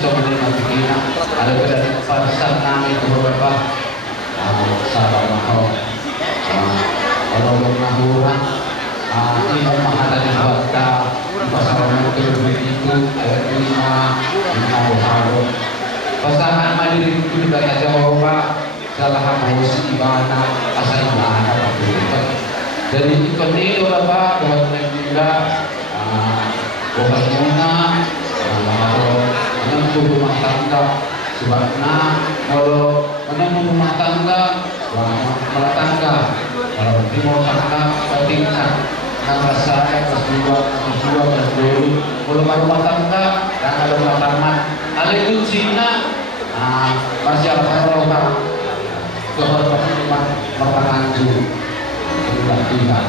bisa menerima begini. Ada pada kami beberapa sahabat mahal kalau menahura ini memahami buatnya pasal mungkin begitu ayat 5 Muhammad pasangan mandiri itu juga Jawa salah harus ibadah asal ibadah jadi ikut itu Bapak buat juga buat muna menempuh rumah tangga sebabnya kalau menempuh rumah tangga rumah tangga kalau timur tangga tingkat karena saya kelas 2 dulu kalau rumah tangga dan ada rumah tangga ada itu Cina masyarakat lokal kehormatan merupakan Tuhan.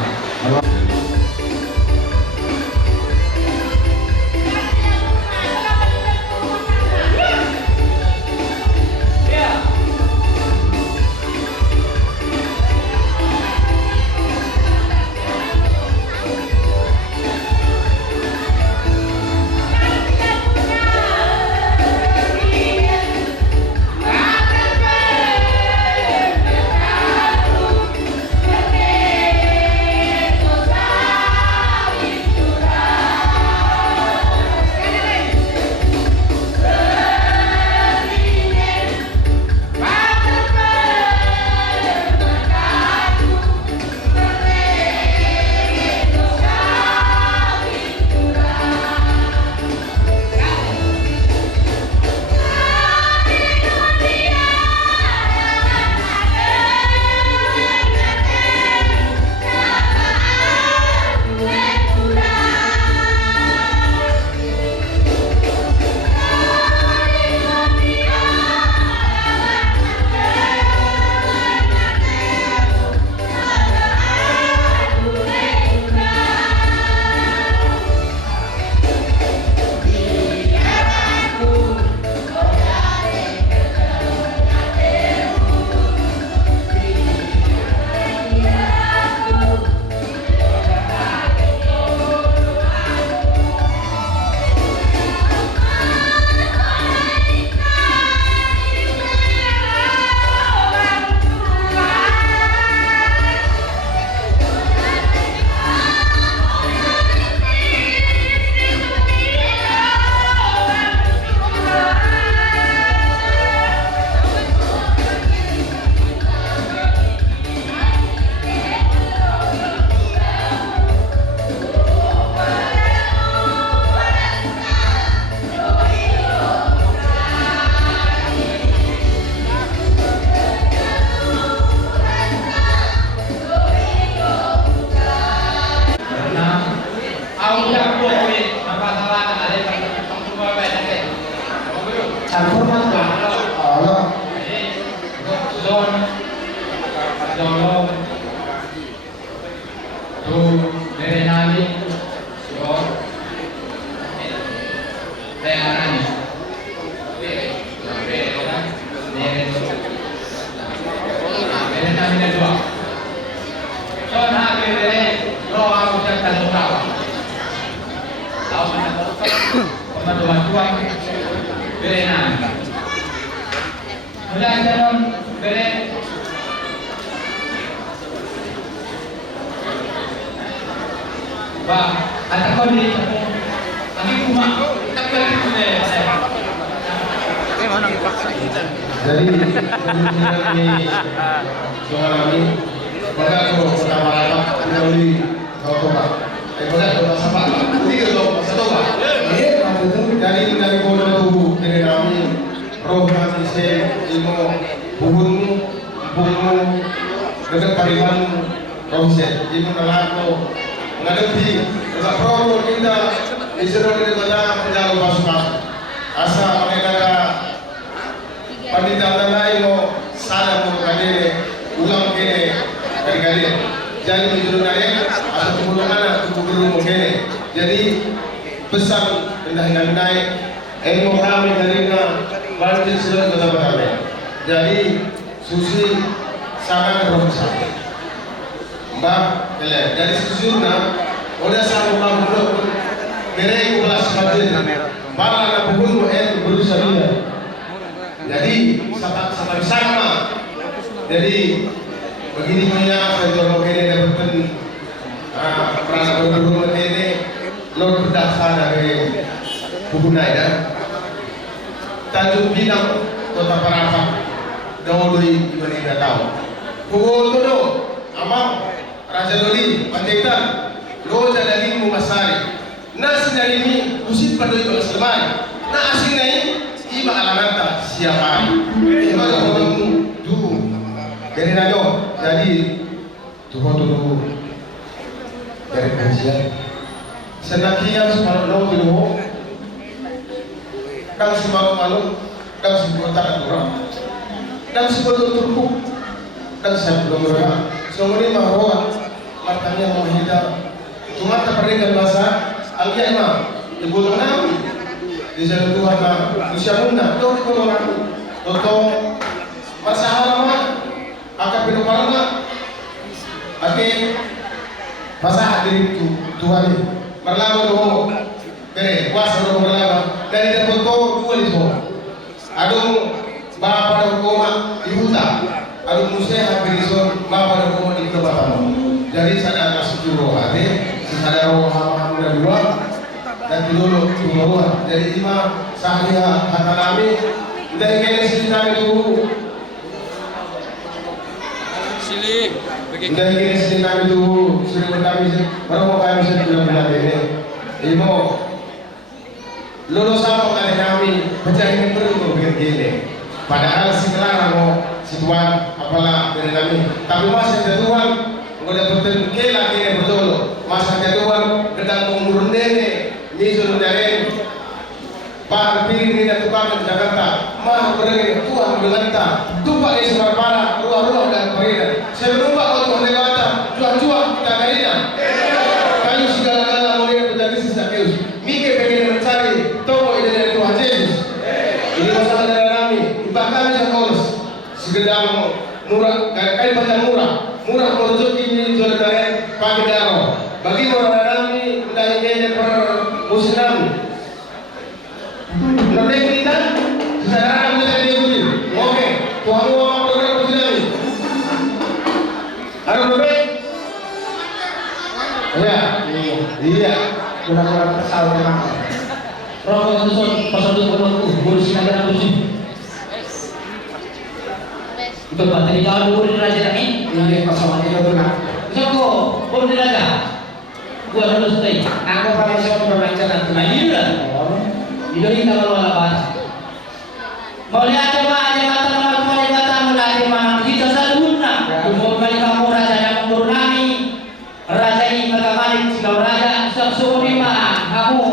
Jadi ini mengalami pada pertama melalui coba. Pada sama tiga satu pak. Jadi dari bodoh tubuh dari kami roh kami ilmu buhunmu dekat pariman proses ilmu nalato menghadapi dekat pro kita disuruh dari banyak penjaga pasukan asa mereka Pandita lain mo sana mo kadire ulang kene kali-kali jadi itu naik atau tumulungan atau guru kene jadi pesan hendak naik ilmu kami dari banjir sudah betul jadi susi sangat berpesan mbak jadi susuna udah sama kamu mereka ulas kadire para napuhun mo berusaha dia. Jadi sampai sama. Jadi begini punya saya begini dapat perasaan berhubungan ini lo berdasar dari hubungan dan tajuk bidang kota Parapat dahului Indonesia tahu. Hubungan itu amam Raja Doli Panjaitan lo jadi mumasari. Nasi dari ini usit pada itu selesai. Nah asing ini iba alamanta siapa? Iba orang tu dari najo jadi tuh dari kajian. Senakian separuh lo dulu, dan separuh malu, dan separuh tak kurang, dan separuh turku, dan separuh merah. Semua ini mahal, matanya menghidap. Cuma terperingat bahasa Al-Qiyamah, ibu tenang, di jalan Tuhan manusia muda, tuh ibu tenang, tuh masalah lama, akan pindah mana, akhir masalah diri Tuhan ini. Berlama doh, bere kuasa doh berlama. Dari dapat doh dua itu. Adung bapa doh koma di hutan. Adung musya habirison bapa doh koma di kebatamu. Jadi sana kasih juro hati, sana roh hamam dua dan dulu dua. Jadi lima sahia kata kami. Dari kene sini kami dulu. Sili, Dari kene sini kami dulu. Sudah kami baru mau kami sudah bilang ini. Imo lulus apa kali kami pecahin perlu begini. Padahal si kelarang mau si Tuhan apalah dari kami. Tapi masa ada Tuhan, nggak dapetin kela kini betul. Masa ada Tuhan kedang umur nene, misal dari Pak pilih ini tukang di Jakarta, mah berani Tuhan berlanta, tumpah di sebar para ruah-ruah dan perina. Saya berubah kalau Tuhan lewat, cuah-cuah kita kalinya. Kayu segala-galanya mulai menjadi sisa keus. Mikir pengen mencari toko ini dari Tuhan Yesus. Ini masalah dari kami. Bahkan bisa kolus. Segedang murah, kain panjang murah merujuk ini jual dari pagi daro. Bagi orang kami mendai kene per muslim. Lebih kita sekarang kita diuji. Oke, Tuhan mau program begini. Ada lebih? Ya, iya. Kurang-kurang kesal memang. Rokok itu pasal itu berusin aja berusin. Itu bateri jauh dulu di raja ini. Ini pasal itu benar. Joko, boleh di raja. Gua harus stay. Aku pakai siapa bermain jalan tunai ini lah. Ini kalau lawan. Mau lihat coba aja mata nomor kata mulai mana kita saluna. Umur kali kamu raja yang memurunami. Raja ini berkembali kalau raja sebelumnya kamu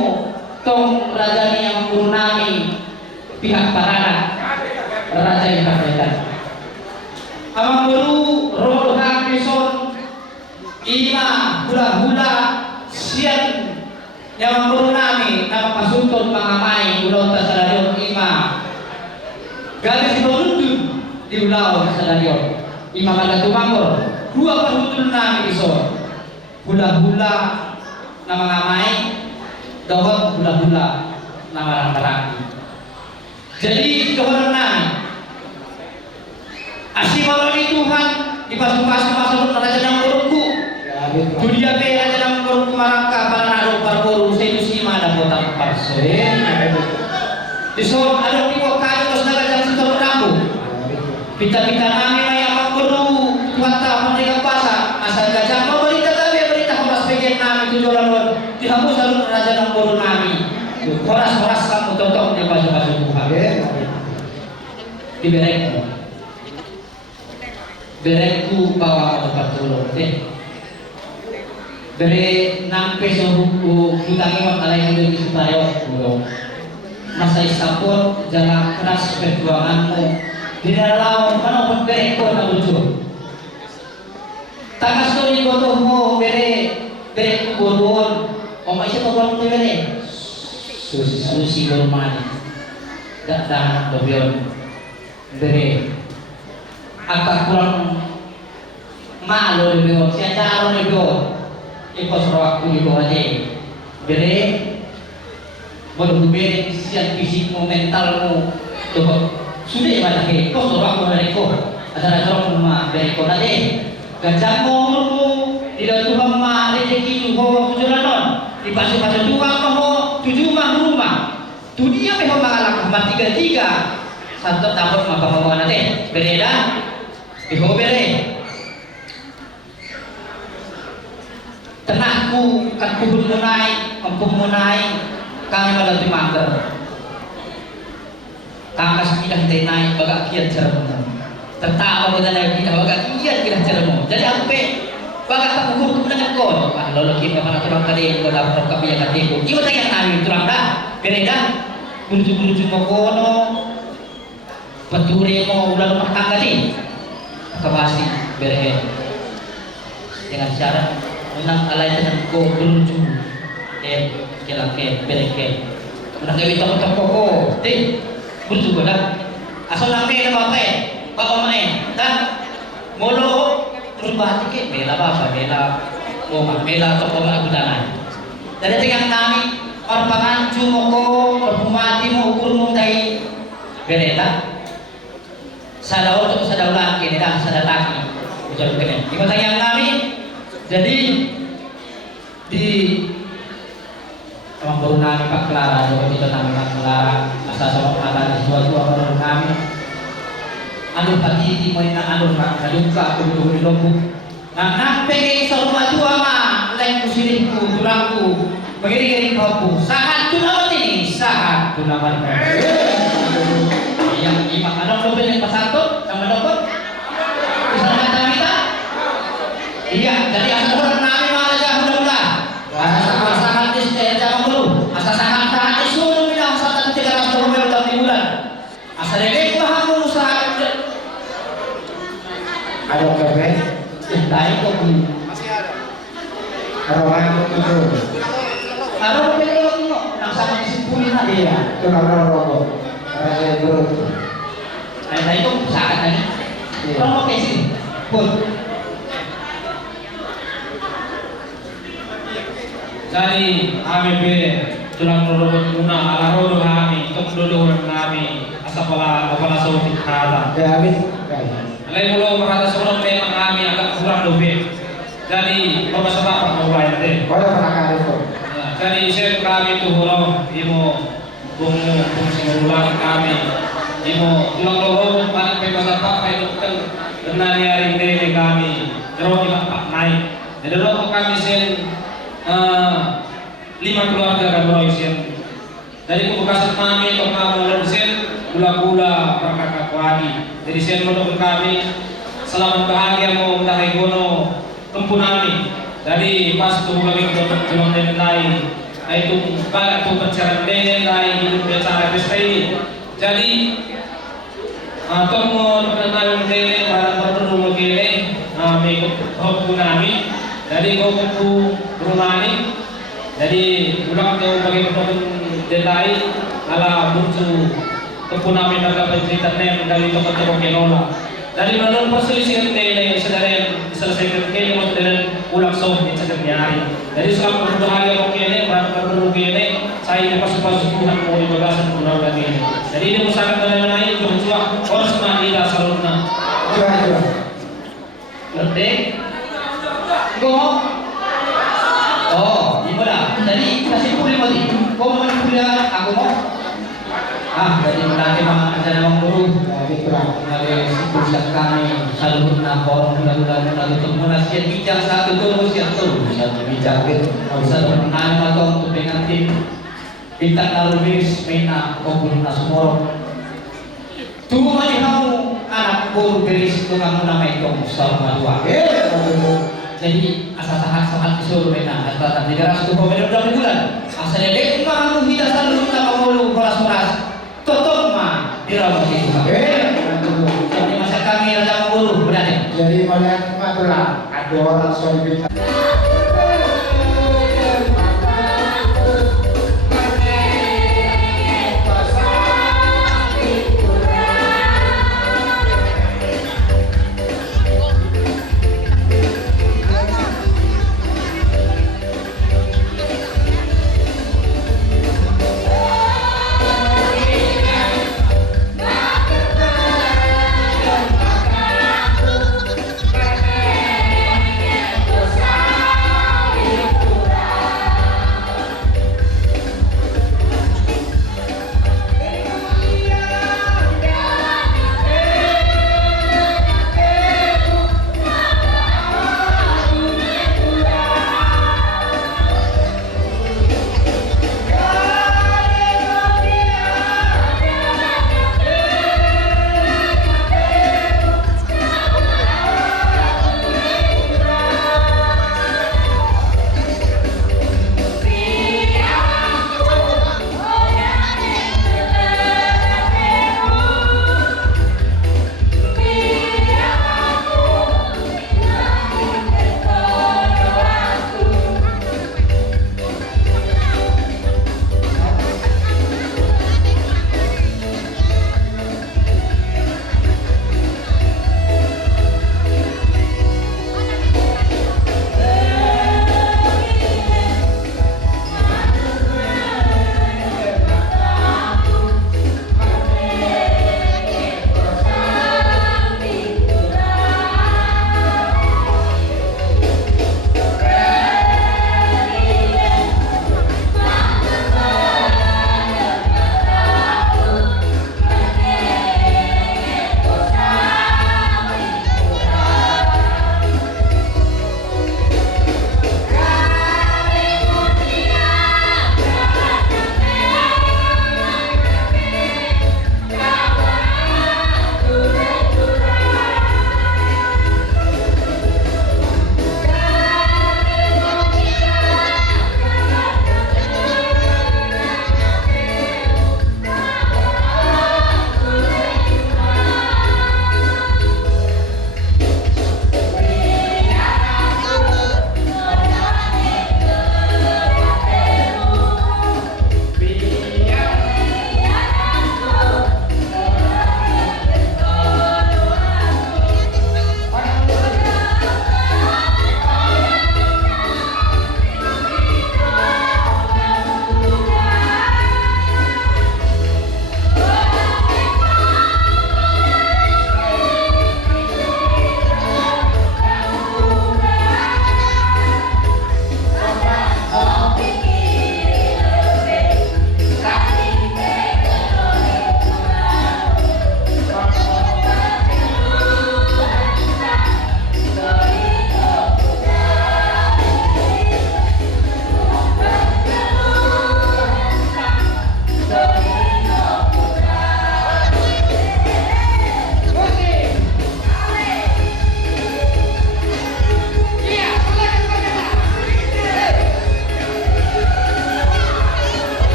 tong raja ini yang memurunami pihak parana. Raja yang berkaitan. Amang guru roh hakison ima hula-hula sian yang memurunami nama pasuntun pangamai ulau tasalarion ima gadis berundun di ulau tasalarion ima kada tumangor dua pasuntun nami iso hula-hula nama ngamai dohot hula-hula nama rangkarangi jadi dohot nami asli maloni Tuhan di pasung-pasung masuk raja yang berungku dunia pe raja yang berungku marangka panaro parboru sedusima dan botak parsoen disor ada piwo kayu terus naga jam situ rambu pita-pita nami maya makuru kuata mereka pasar asal gajah mau berita tapi berita horas bagian nami tujuan luar dihapus lalu raja yang baru nami horas kamu tonton di baju-baju Tuhan diberek berekku bawa tempat tolong deh dari nampe sohuku hutangi makalai itu supaya belum masa isapun jalan keras perjuanganmu di dalam mana pun berekku na lucu takas tu ni botohmu berekku bodoh oma isa pagwang tu bere susi normal dah dobion bere agak kurang malu di bawah siapa orang di bawah ikut waktu di bawah aja beri Walau beri kesian fisikmu, mentalmu, coba sudah ya mana ke? Kau suruh aku dari kau, ada orang rumah dari kau nanti. Gajahmu, umurmu, tidak Tuhan mah rezeki tuh tujuan non. Di pasir-pasir Tuhan kau tujuh rumah. Dunia memang mengalami mati tiga. Satu takut apa nanti. Berbeda, ibu beri. Tenahku kan kubur munai, kampung munai, kami malah dimangker. Kangkas kita naik bagak kian ceremu. Tertawa kita lagi kita bagak kian kita ceremu. Jadi apa? Bagak tak kubur kemudian kau. Lalu kita mana turang kali kau dapat kami yang katiku. Kita tak yang nabi turang dah. Bereda, bujuk kokono, peturi mau udah rumah tangga ni. Kebasi berhe. Dengan syarat menang alai dengan ko berujung kelake bereke menang gawi toko berujung dah asal nampe na bapak mana dan molo berubah tiket bela apa bela ngomong bela toko mana gudangan dari tiang nami orang pangancu moko berhumati mau ukur muntai bereta sadawar tu sadaulan kini dah sadataki ujar kene di yang nami. Jadi di orang baru nami Pak Clara, jadi kita nami Pak Clara, asal sama ada sesuatu orang baru nami. Anu pati mau ina anu Pak, kadungka kudu di lombok. Nah, pengen rumah tua mah, lain kusirinku, tulangku, begini kauku. Sahat tunawan ini, sahat tunawan. Yang imak ada lombok yang pasangkut, sama lombok. Bisa kata kita? Iya, jadi asal orang nami mana jauh dah. Asal sangat disediakan jangan dulu. Asal sangat disuruh bilang asal 300 rupiah dalam bulan. Asal dia paham usaha. Ada kafe, tadi kopi. Masih ada. Orang itu. Ada kopi itu, nak sama disimpulin aja ya. Itu kalau rokok. Ada buruk. Ada itu saat tadi. Rokok sih, pun. Jadi ABB tulang robot guna ala rodo kami untuk dulu kami asapala sauti kata. Ya amin. Lain mulu merata sebelum memang kami agak kurang dobe. Jadi bapak sebab mau bayar deh. Kalau pernah kali itu. Jadi saya kami tu huruf imo bungu singular kami imo tulang robot paling bebas apa itu kan benar hari ini kami terus pak naik. Jadi kalau kami sen 5 keluarga kan mulai sen. Dari pembebasan kami untuk kamu sen gula-gula perkara kuali. Jadi sen menurut kami selamat bahagia mau mendahai gono kempunami. Dari pas tu kami untuk jual dan lain. Itu banyak tu pencarian dan lain hidup biasa ini. Jadi kamu mengenal dene barang perlu kene mengikut kempunami. Jadi kau buku rumah ini, jadi ulang jauh bagi pemain detai ala buku kepunami naga pencerita nem dari toko-toko kenola. Dari menurut perselisihan ini sedang diselesaikan kini dengan ulang soh di setiap hari. Jadi selama berbahagia mungkin ini, baru ini saya pas Tuhan mau dibagasan pulau lagi ini. Jadi ini musakan mengenai berjuang orang semua salurna. Coba. Ngerti? Go. Oh, gimana? Jadi kasih kuliah mati. Kau mau kuliah, aku mau. Jadi nanti mah ada orang guru. Jadi kurang. Ada siswa kami selalu nakor bulan-bulan lalu temu nasihat bijak satu terus yang satu bijak itu. Bisa menang atau untuk dengan tim. Kita lalu bis mena kompul nasmoro. Tuh mari kamu anak guru beris itu kamu nama itu sama dua. Jadi asal sahat disuruh mena asal tidak rasu komen udah bulan. Asal dia kamu tidak selalu kita mau keras-keras. Tutup mah dirawat itu. Jadi masa kami ada guru berarti. Jadi banyak matulah ada orang soal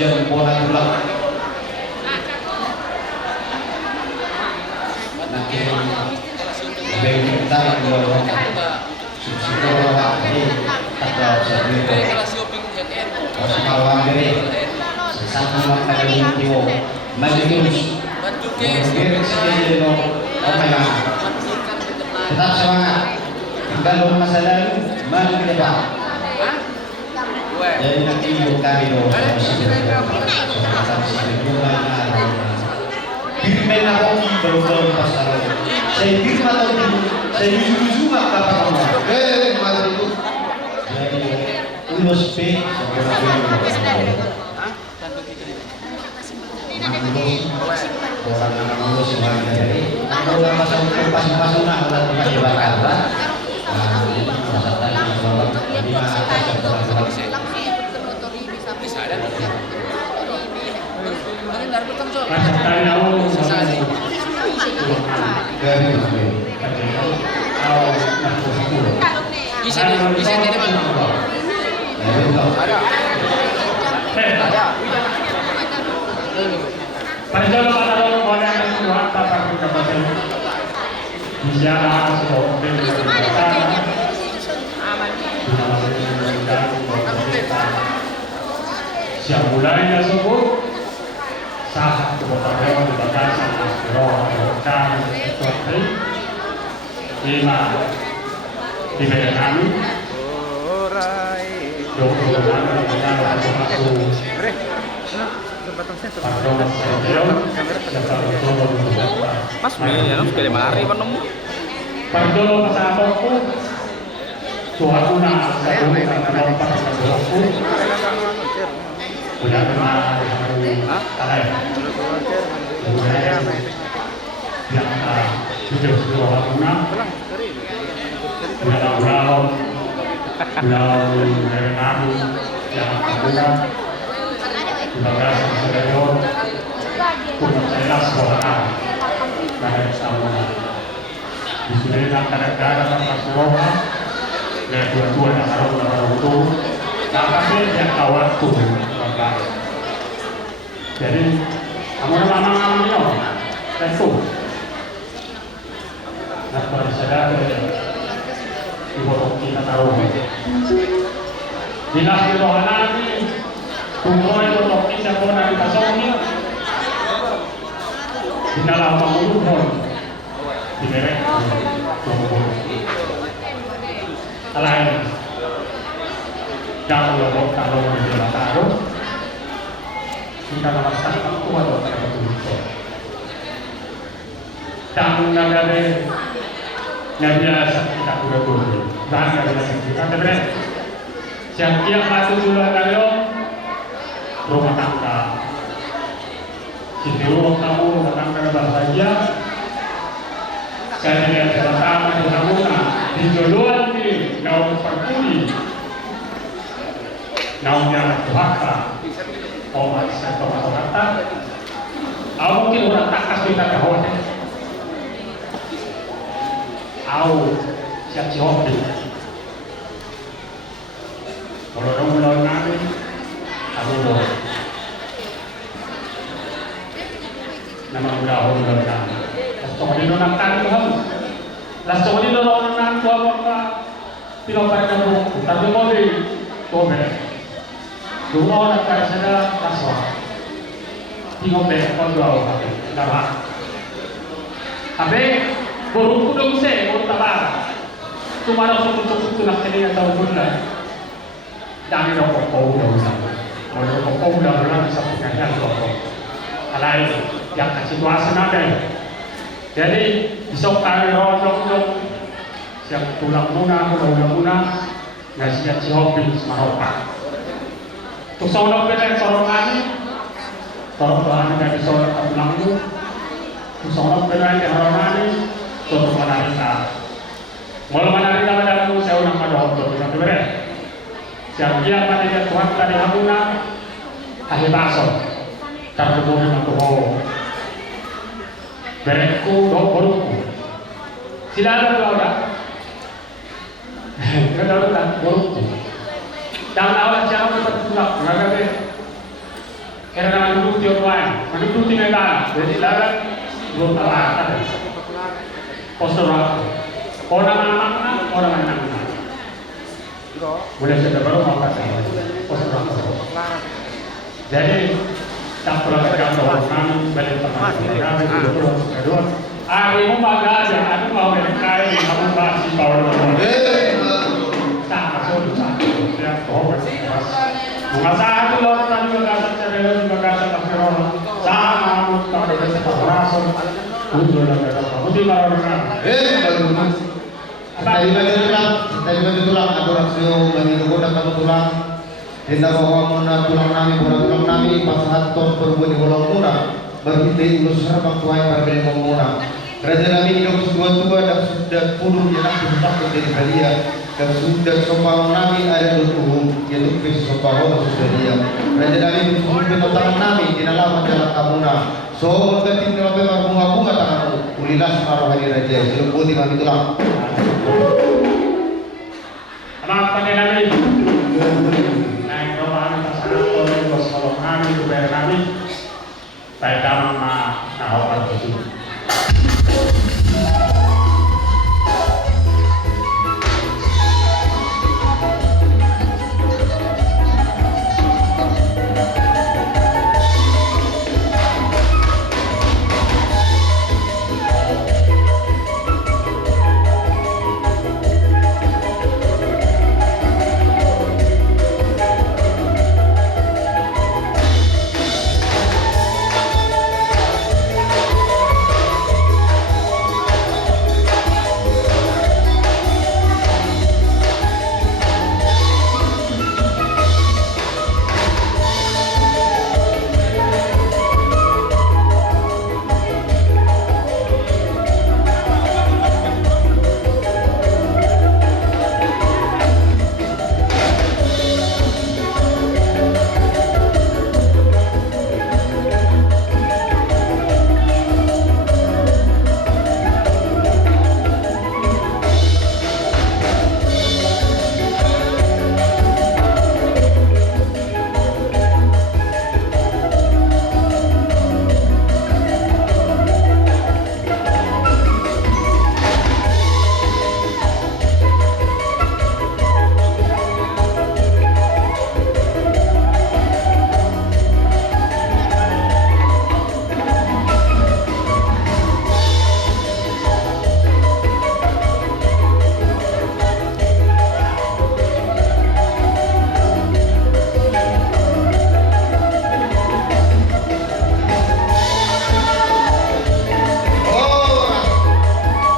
siang bola tulak. Nanti kita melakukan subsidi orang ini atau subsidi orang ini sama makan itu maju terus mungkin sekali lo orang tetap semangat kalau masalah maju ke depan. Jadi nanti kami lo Firman ako baru pasal. Saya firman atau saya jujur apa kamu? Mari itu. Jadi ulus P. Orang nama ulus semuanya jadi. Kalau pasal pasal nak orang tempat dibakar lah. Pasal tadi kalau di mana siang mulainya subuh saat kebetulan di bagasi roh dan sesuatu lima di bawah kami Mas, ya, sekali mari penemu. Pardon sa ako suatu na sa lompat sa buku punya teman talay yang sudah una punya ulang dari nabi yang kedua sudah sedang punya saya suara dari sama di sini kadang-kadang Rasulullah dan dua-dua nasaron itu tapi yang awal tuh jadi kamu lama-lama ini itu nah pada sadar ibu kita tahu di nasi rohani tunggu itu kita pun ada kasongnya di dalam mulut di merek lain kalau di taruh kita merasakan kuat atau betul dan ada yang biasa kita udah dan ada kita benar setiap satu bulan kali rumah tangga si rumah kamu rumah tangga bahagia saya lihat pertama di Ramuna di Joluan ini naum perkuli naumnya Tuhaka Omat atau kata mungkin orang takas kita kawan siap jawab kalau orang melawan nabi nama melawan nabi Soalnya nonton Tuhan, lah soalnya nonton Tuhan apa? Pinoparkan buku, tapi mau di tobe. Dulu orang kaya saya kaswa, tinggal berapa dua hari, dah. Tapi buruk dong saya, buruk tabar. Cuma orang suku nak kena tahu bulan. Jangan rokok kau dah usah. Kalau rokok kau dah bulan bisa punya rokok. Alai yang situasi ada. Jadi besok kali rodok siap tulang muna, nggak siap si hobi maroka. Terus orang beda sorongani, sorong dari sorong tulangmu. Terus orang beda yang sorongani, sorong manarita. Kalau manarita pada aku saya orang pada hobi, tapi beda. Siap dia pada dia Tuhan tadi hamuna, ahli baso, terhubung dengan Tuhan. Berekku, borukku. Sila ada orang. Kalau orang borukku. Dan awak jangan bertulak, nggak Karena duduk di online, duduk di medan, jadi larat belum terlalu. Postur orang anak, orang anak. Boleh sudah baru mau kasih postur. Jadi tak perlu orang balik tempat kami kedua. Hari mau bagaja, aku mau berkait, kamu masih bawa tak masuk ya, mengasah itu loh tadi mengasah cewek mengasah pasir sama tak ada separasan udah ada putih marah Tadi tulang atau rasio bagi kemudian kamu tulang hendak bawa tulang nami pasahat ton berbuat di bolong murah berhenti ulus serabang tuai berbeda mengurang raja nami hidup tua dan sudah puluh jenak susah dari Halia dan sudah sombang nami ada dulu yaitu pes sombang sudah dia raja nami penonton nami di dalam jalan kamuna so berganti dalam bunga tanganmu ulilas arwah hari raja silupun di kami tulang